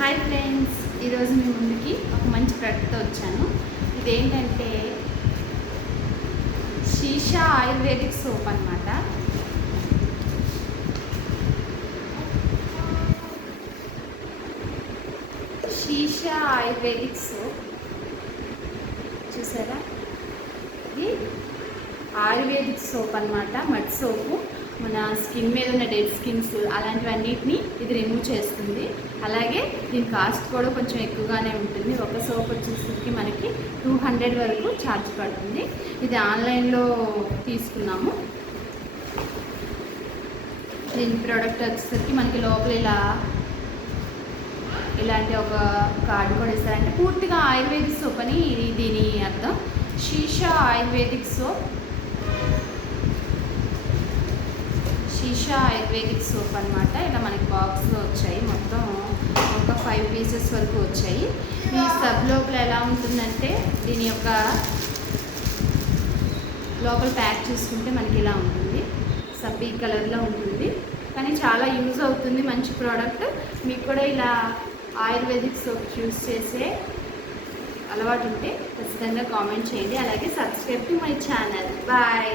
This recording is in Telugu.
హాయ్ ఫ్రెండ్స్, ఈరోజు మీ ముందుకి ఒక మంచి ప్రొడక్ట్తో వచ్చాను. ఇదేంటంటే షీషా ఆయుర్వేదిక్ సోప్ అన్నమాట. షీషా ఆయుర్వేదిక్ సోప్ చూసారా, ఇది ఆయుర్వేదిక్ సోప్ అన్నమాట. మడ్ సోపు మన స్కిన్ మీద ఉన్న డెడ్ స్కిన్స్ అలాంటివన్నిటిని ఇది రిమూవ్ చేస్తుంది. అలాగే దీని కాస్ట్ కూడా కొంచెం ఎక్కువగానే ఉంటుంది. ఒక సోప్ వచ్చేసరికి మనకి 200 వరకు ఛార్జ్ పడుతుంది. ఇది ఆన్లైన్లో తీసుకున్నాము. దీని ప్రోడక్ట్ వచ్చేసరికి మనకి లోపల ఇలాంటి ఒక కార్డు కూడా ఇస్తారంటే పూర్తిగా ఆయుర్వేదిక్ సోప్ అని దీని అర్థం. షీషా ఆయుర్వేదిక్ సోప్, షీషా ఆయుర్వేదిక్ సోప్ అనమాట. ఇలా మనకి బాక్స్లో వచ్చాయి. మొత్తం ఒక 5 పీసెస్ వరకు వచ్చాయి. ఈ సబ్ లోపల ఎలా ఉంటుందంటే దీని యొక్క లోపల ప్యాక్ చేసుకుంటే మనకి ఇలా ఉంటుంది. సబ్ ఈ కలర్లో ఉంటుంది, కానీ చాలా యూజ్ అవుతుంది. మంచి ప్రోడక్ట్. మీకు కూడా ఇలా ఆయుర్వేదిక్ సోప్ యూజ్ చేసే అలవాటు ఉంటే ఖచ్చితంగా కామెంట్ చేయండి. అలాగే subscribe to my channel. Bye.